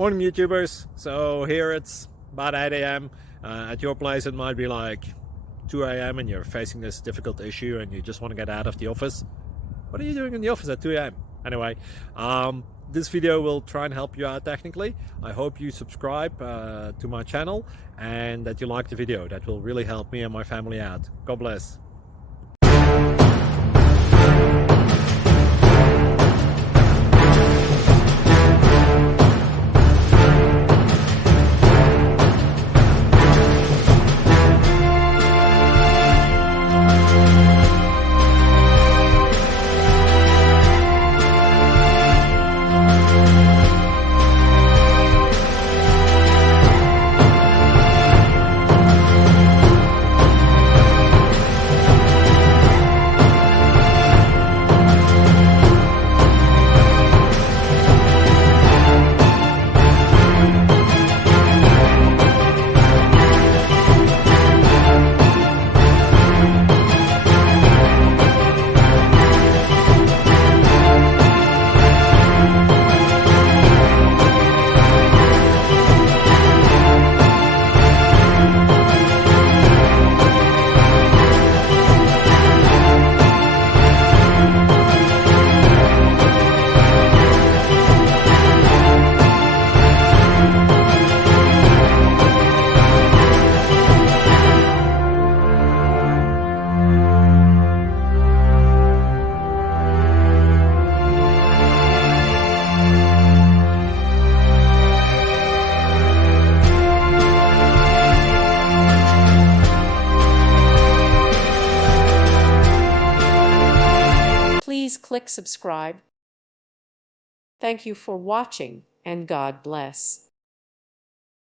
Morning YouTubers. So here it's about 8 a.m. At your place it might be like 2 a.m. and you're facing this difficult issue and you just want to get out of the office. What are you doing in the office at 2 a.m.? Anyway, this video will try and help you out technically. I hope you subscribe to my channel and that you like the video. That will really help me and my family out. God bless. Please click subscribe. Thank you for watching and God bless.